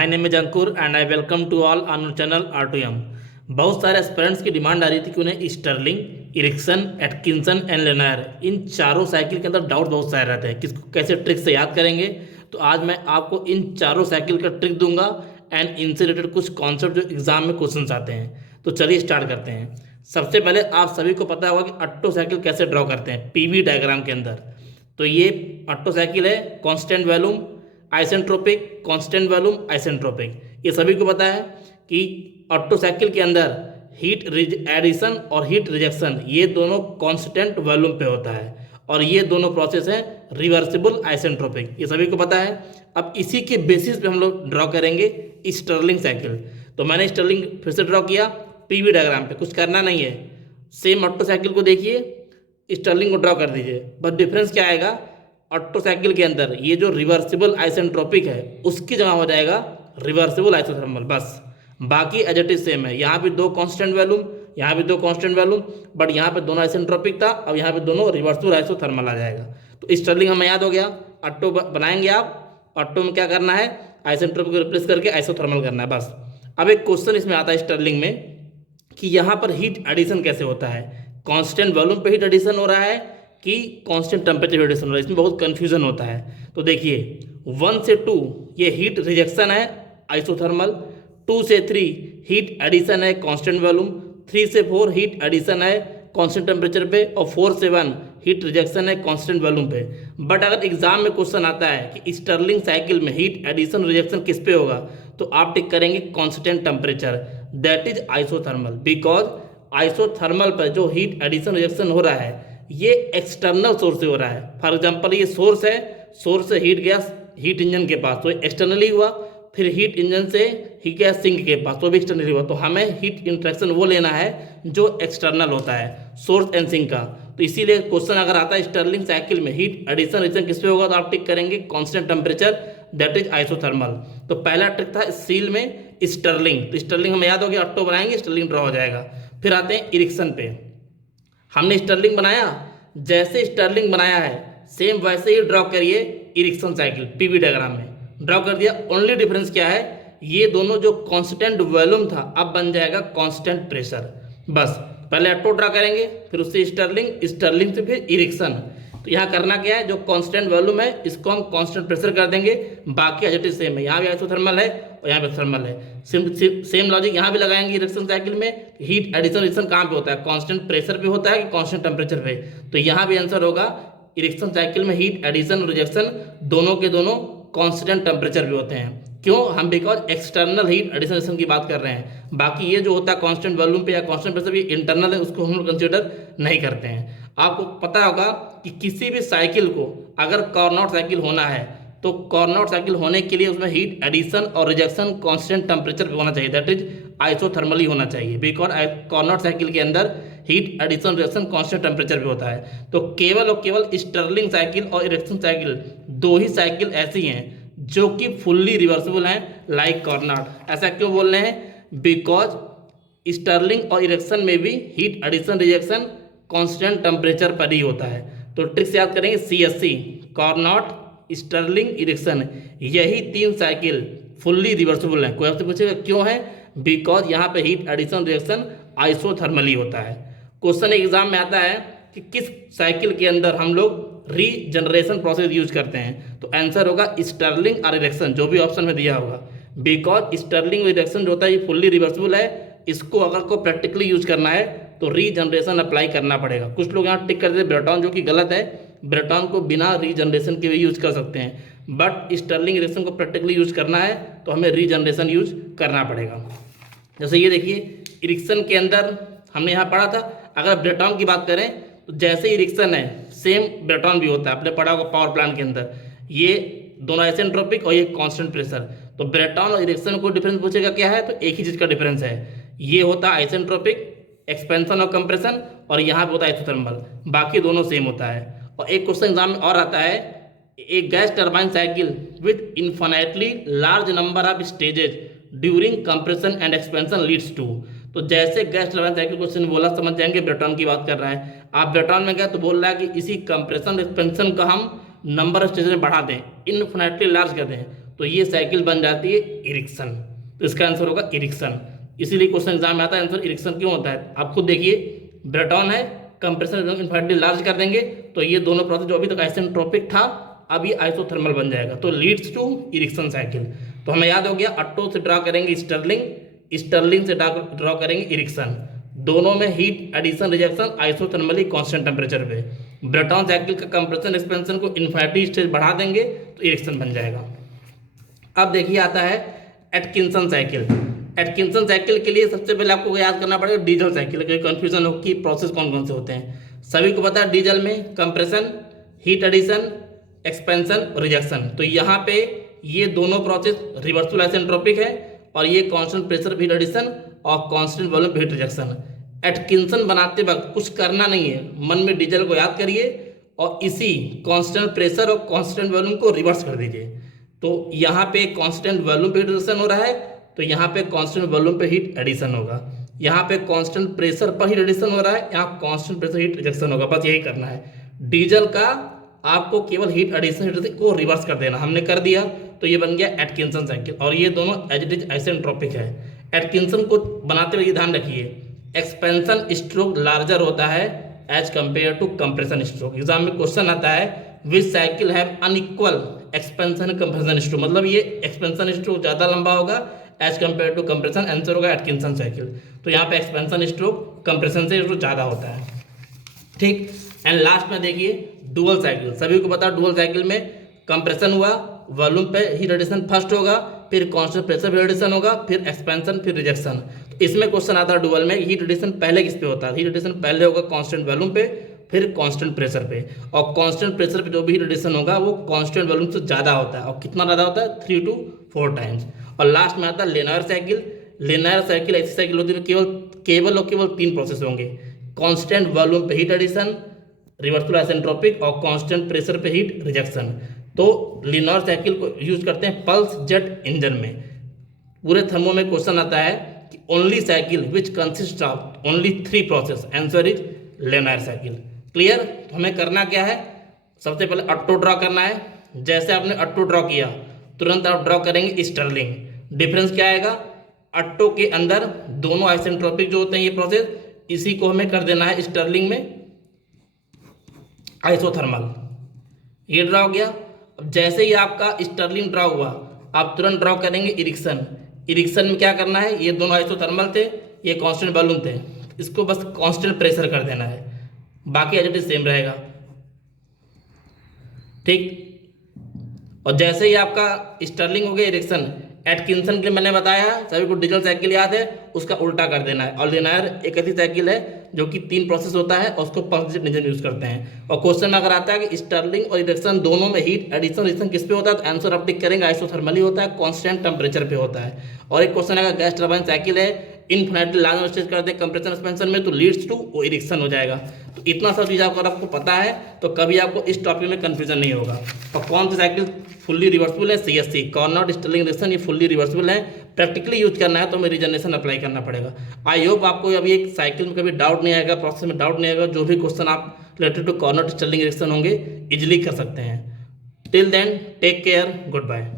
My name is Ankur and I welcome to all on channel R2M। बहुत सारे aspirants की demand आ रही थी कि उन्हें स्टर्लिंग, इरिक्सन, एटकिंसन एंड लेनायर इन चारों साइकिल के अंदर डाउट बहुत सारे रहते हैं, किसको कैसे ट्रिक से याद करेंगे। तो आज मैं आपको इन चारों साइकिल का ट्रिक दूंगा एंड इनसे रिलेटेड कुछ कॉन्सेप्ट जो एग्जाम में क्वेश्चन आते हैं। तो चलिए स्टार्ट करते हैं। सबसे पहले आप सभी को पता होगा कि ऑटो साइकिल कैसे ड्रॉ करते हैं पीवी डायग्राम के अंदर। तो ये ऑटो साइकिल है, constant volume, isentropic, constant volume, isentropic, ये सभी को पता है कि ऑटो साइकिल के अंदर हीट एडिशन और हीट रिजेक्शन ये दोनों कांस्टेंट वॉल्यूम पे होता है और ये दोनों प्रोसेस हैं रिवर्सिबल आइसेंट्रोपिक, ये सभी को पता है। अब इसी के बेसिस पे हम लोग ड्रॉ करेंगे स्टर्लिंग साइकिल। तो मैंने स्टर्लिंग फिर से ड्रॉ किया पीवी डायग्राम पे, कुछ करना नहीं है, सेम ऑटो साइकिल को देखिए, स्टर्लिंग को ड्रॉ कर दीजिए। बस डिफरेंस क्या आएगा, ऑटो साइकिल के अंदर ये जो रिवर्सिबल आइसेंट्रोपिक है उसकी जगह हो जाएगा रिवर्सिबल आइसोथर्मल, बस बाकी एज इट इज सेम है। यहाँ भी दो कांस्टेंट वॉल्यूम, यहाँ भी दो कांस्टेंट वॉल्यूम, बट यहाँ पे दोनों आइसेंट्रोपिक था, अब यहाँ पे दोनों रिवर्सिबल आइसोथर्मल आ जाएगा। तो स्टर्लिंग हमें याद हो गया। ऑटो बनाएंगे आप, ऑटो में क्या करना है, आइसेंट्रोपिक को रिप्लेस करके आइसोथर्मल करना है बस। अब एक क्वेश्चन इसमें आता है स्टर्लिंग में कि यहाँ पर हीट एडिशन कैसे होता है, कांस्टेंट वॉल्यूम पे हीट एडिशन हो रहा है कि कांस्टेंट टेम्परेचर एडिशन हो रहा है, इसमें बहुत कंफ्यूजन होता है। तो देखिए 1 से 2 ये हीट रिजेक्शन है आइसोथर्मल, 2 से 3 हीट एडिशन है कांस्टेंट वॉल्यूम, 3 से 4 हीट एडिशन है कांस्टेंट टेम्परेचर पे और 4 से 1 हीट रिजेक्शन है कांस्टेंट वॉल्यूम पे। बट अगर एग्जाम में क्वेश्चन आता है कि स्टर्लिंग साइकिल में हीट एडिशन रिजेक्शन किस पे होगा, तो आप टिक करेंगे constant temperature, that is isothermal, because isothermal पर जो हीट एडिशन रिजेक्शन हो रहा है ये एक्सटर्नल सोर्स से हो रहा है। फॉर एग्जांपल ये सोर्स है, सोर्स से हीट गया हीट इंजन के पास तो एक्सटर्नली हुआ, फिर हीट इंजन से हीट गया सिंक के पास तो भी एक्सटर्नली हुआ। तो हमें हीट इंट्रैक्शन वो लेना है जो एक्सटर्नल होता है, सोर्स एंड सिंक का। तो इसीलिए क्वेश्चन अगर आता है स्टर्लिंग साइकिल में हीट एडिशन रिजेक्शन किस पे होगा, तो आप टिक करेंगे constant temperature, that is isothermal. तो पहला ट्रिक था सील में स्टर्लिंग, तो स्टर्लिंग हमें याद हो गया, ऑटो बनाएंगे स्टर्लिंग ड्रॉ हो जाएगा। फिर आते हैं इरिक्शन पे, हमने स्टर्लिंग बनाया, जैसे स्टर्लिंग बनाया है सेम वैसे ही ड्रॉ करिए इरिक्शन साइकिल पीवी डायग्राम में, ड्रॉ कर दिया। ओनली डिफरेंस क्या है, ये दोनों जो कांस्टेंट वॉल्यूम था अब बन जाएगा कांस्टेंट प्रेशर। बस पहले ऑटो ड्रॉ करेंगे, फिर उससे स्टर्लिंग, स्टर्लिंग से फिर इरिक्शन। तो यहाँ करना क्या है, जो कांस्टेंट वॉल्यूम है इसको हम कांस्टेंट प्रेशर कर देंगे, बाकी एज इट इज सेम है। यहाँ भी आइसोथर्मल है और यहाँ पे थर्मल है, सेम लॉजिक यहाँ भी लगाएंगे इरिक्शन साइकिल में। हीट एडिशन रिएक्शन कहाँ पे होता है, कांस्टेंट प्रेशर पे होता है कि कांस्टेंट टेम्परेचर पे। तो यहाँ भी आंसर होगा इरिक्शन साइकिल में हीट एडिशन रिजेक्शन दोनों के दोनों कांस्टेंट टेम्परेचर पे होते हैं। क्यों, हम because external heat addition reaction की बात कर रहे हैं, बाकी ये जो होता है कांस्टेंट वॉल्यूम पे या कांस्टेंट प्रेशर पे इंटरनल है, उसको हम लोग कंसिडर नहीं करते हैं। आपको पता होगा कि किसी भी साइकिल को अगर कार्नोट साइकिल होना है तो कार्नोट साइकिल होने के लिए उसमें हीट एडिशन और रिजेक्शन कांस्टेंट टेम्परेचर पे होना चाहिए, दैट इज आइसोथर्मली होना चाहिए, बिकॉज कार्नोट साइकिल के अंदर heat addition rejection constant temperature पे होता है। तो केवल और केवल स्टर्लिंग साइकिल और इरिक्शन साइकिल दो ही साइकिल ऐसी हैं जो कि फुल्ली रिवर्सिबल हैं लाइक कार्नोट। ऐसा क्यों बोल रहे हैं, बिकॉज स्टर्लिंग और इरिक्शन में भी heat addition rejection constant temperature पर ही होता है। तो ट्रिक्स याद करेंगे, CSC, कार्नोट, स्टर्लिंग, इरिक्शन, यही 3 साइकिल फुल्ली रिवर्सिबल है। कोई आपसे पूछेगा क्यों है, बिकॉज यहाँ पे हीट एडिशन रिएक्शन आइसोथर्मली होता है। क्वेश्चन एग्जाम में आता है कि किस साइकिल के अंदर हम लोग रीजनरेशन प्रोसेस यूज करते हैं, तो आंसर होगा स्टर्लिंग और इरिक्शन, जो भी ऑप्शन में दिया होगा। बिकॉज स्टर्लिंग इरिक्शन जो होता है ये फुल्ली रिवर्सिबल है, इसको अगर को प्रैक्टिकली यूज करना है तो रीजनरेशन अप्लाई करना पड़ेगा। कुछ लोग यहाँ टिक करते हैं ब्रेटॉन, जो कि गलत है, ब्रेटॉन को बिना रीजनरेशन के भी यूज कर सकते हैं, बट स्टर्लिंग इरिक्शन को प्रैक्टिकली यूज करना है तो हमें रीजनरेशन यूज करना पड़ेगा। जैसे ये देखिए इरिक्शन के अंदर हमने यहाँ पढ़ा था, अगर ब्रेटॉन की बात करें तो जैसे इरिक्शन है सेम ब्रेटॉन भी होता है, आपने पढ़ा होगा पावर प्लांट के अंदर, ये दोनों आइसेंट्रोपिक और ये कांस्टेंट प्रेशर। तो ब्रेटॉन और इरिक्शन को डिफरेंस पूछेगा क्या है, तो एक ही चीज का डिफरेंस है, ये होता है आइसेंट्रोपिक एक्सपेंशन और कंप्रेशन, और यहाँ पे होता है आइसोथर्मल, बाकी दोनों सेम होता है। और एक क्वेश्चन एग्जाम में और आता है, एक gas turbine cycle with infinitely large number of stages during compression and expansion leads to. तो जैसे गैस टरबाइन साइकिल क्वेश्चन बोला समझ जाएंगे ब्रेटॉन की बात कर रहा है। आप ब्रेटॉन में गए तो बोल रहा है कि इसी कंप्रेशन एक्सपेंशन का हम नंबर ऑफ स्टेजेस में बढ़ा दें, इन्फिनिटली लार्ज कर दें, तो ये साइकिल बन जाती है इरिक्शन। तो इसका आंसर होगा इरिक्शन। इसीलिए क्वेश्चन एग्जाम में आता है आंसर इरिक्शन क्यों होता है। आप खुद देखिए, ब्रेटॉन है, कंप्रेसर इन्फिनिटली लार्ज कर देंगे तो ये दोनों प्रोसेस जो अभी तक आइसेंट्रोपिक था अब ये आइसोथर्मल बन जाएगा, तो लीड्स टू इरिक्शन साइकिल। तो हमें याद हो गया, ऑट्टो से ड्रा करेंगे स्टर्लिंग, स्टर्लिंग से ड्रा करेंगे इरिक्शन। दोनों में heat addition rejection isothermally constant temperature पे। ब्रेटॉन साइकिल का कंप्रेशन एक्सपेंशन को इन्फिनिटी स्टेज बढ़ा देंगे तो इरिक्शन बन जाएगा। अब देखिए आता है एटकिंसन साइकिल। एटकिंसन साइकिल के लिए सबसे पहले आपको याद करना पड़ेगा डीजल साइकिल। कोई कंफ्यूजन हो कि प्रोसेस कौन कौन से होते हैं, सभी को पता है डीजल में compression, heat addition, expansion, rejection. तो यहाँ पे ये दोनों प्रोसेस रिवर्सल आइसेंट्रोपिक है और ये कांस्टेंट प्रेशर हीट एडिशन और constant volume heat rejection. Atkinson बनाते वक्त कुछ करना नहीं है, मन में डीजल को याद करिए और इसी कांस्टेंट प्रेशर और कांस्टेंट वॉल्यूम को रिवर्स कर दीजिए। तो यहाँ पे कांस्टेंट वॉल्यूम पे हीट रिजेक्शन हो रहा है तो यहाँ पे कांस्टेंट वॉल्यूम पे हीट एडिशन होगा। यहाँ पे कांस्टेंट प्रेशर पर हीट एडिशन हो रहा है, यहाँ कांस्टेंट प्रेशर हीट रिजेक्शन होगा। बस यही करना है। डीजल का आपको केवल हीट एडिशन को रिवर्स कर देना, हमने कर दिया तो ये बन गया एटकिंसन साइकिल। और ये दोनों एज इट इज आइसेंट्रोपिक है। एटकिंसन को बनाते हुए ध्यान रखिए, एक्सपेंशन स्ट्रोक लार्जर होता है as compare to compression stroke. Exam में क्वेश्चन आता है which cycle have unequal expansion compression stroke, मतलब ये एक्सपेंशन स्ट्रोक ज़्यादा लंबा होगा as compare to compression, answer होगा एटकिंसन साइकिल। तो यहाँ पे एक्सपेंशन स्ट्रोक कंप्रेशन से ज़्यादा होता है, ठीक। एंड लास्ट में देखिए डुअल साइकिल। सभी को पता है डुअल साइकिल में कंप्रेशन हुआ, वॉल्यूम पे हीट एडिशन फर्स्ट होगा, फिर कांस्टेंट प्रेशर हीट एडिशन होगा, फिर एक्सपेंशन, फिर रिजेक्शन। तो इसमें क्वेश्चन आता है डुअल में हीट एडिशन पहले किस पे होता है। हीट एडिशन पहले होगा कांस्टेंट वॉल्यूम पे, फिर कांस्टेंट प्रेशर पे, और कांस्टेंट प्रेशर पे जो भी हीट एडिशन होगा वो कांस्टेंट वॉल्यूम से ज़्यादा होता है। और कितना ज़्यादा होता है, 3 to 4 टाइम्स। और लास्ट में आता है लिनियर साइकिल। लिनियर साइकिल ऐसी साइकिल होती है केवल 3 प्रोसेस होंगे, कांस्टेंट वॉल्यूम पे हीट एडिशन, रिवर्सल आइसेंट्रोपिक और कांस्टेंट प्रेशर पे हीट रिजेक्शन। तो लिनियर साइकिल को यूज करते हैं पल्स जेट इंजन में। पूरे थर्मो में क्वेश्चन आता है कि only cycle which consist of only 3 process, answer is linear cycle. Clear. तो हमें करना क्या है, सबसे पहले ऑट्टो ड्रॉ करना है। जैसे आपने ऑट्टो ड्रॉ किया तुरंत आप ड्रॉ करेंगे स्टर्लिंग। डिफरेंस क्या आएगा, ऑट्टो के अंदर दोनों आइसेंट्रोपिक जो होते हैं ये प्रोसेस, इसी को हमें कर देना है स्टर्लिंग में आइसोथर्मल। ये ड्रॉ हो गया। अब जैसे ही आपका स्टर्लिंग ड्रॉ हुआ आप तुरंत ड्रॉ करेंगे इरिक्शन। इरिक्शन में क्या करना है, ये दोनों आइसोथर्मल थे, ये कांस्टेंट वॉल्यूम थे, इसको बस कांस्टेंट प्रेशर कर देना है, बाकी एज इट इज सेम रहेगा, ठीक। और जैसे ही आपका स्टर्लिंग हो गया इरिक्शन, एटकिंसन के लिए मैंने बताया सभी को डीजल साइकिल याद है, उसका उल्टा कर देना है। और लिनियर एक ऐसी साइकिल है जो कि 3 प्रोसेस होता है और उसको पल्स जेट इंजन यूज करते हैं। और क्वेश्चन अगर आता है कि स्टर्लिंग और इरिक्शन दोनों में हीट एडिशन रिजेक्शन किस पे होता है, तो आंसर आप टिक करेंगे आइसोथर्मली होता है, कांस्टेंट टेम्परेचर पे होता है। और एक क्वेश्चन अगर गैस टरबाइन साइकिल है, इनफिनिटली लार्ज स्टेज करते हैं कंप्रेशन एक्सपेंशन में, तो लीड्स टू इरिक्शन हो जाएगा। तो इतना सब चीज़ अगर आपको पता है तो कभी आपको इस टॉपिक में कंफ्यूजन नहीं होगा। और कौन सी साइकिल फुल्ली रिवर्सिबल है, CSC कार्नोट स्टर्लिंग रिजेक्शन, ये फुल्ली रिवर्सिबल है। प्रैक्टिकली यूज करना है तो हमें रीजनरेशन अप्लाई करना पड़ेगा। आई होप आपको अभी एक साइकिल में कभी डाउट नहीं आएगा, प्रोसेस में डाउट नहीं आएगा। जो भी क्वेश्चन आप related to Carnot Stirling rejection होंगे इजिली कर सकते हैं। Till then take care, good bye.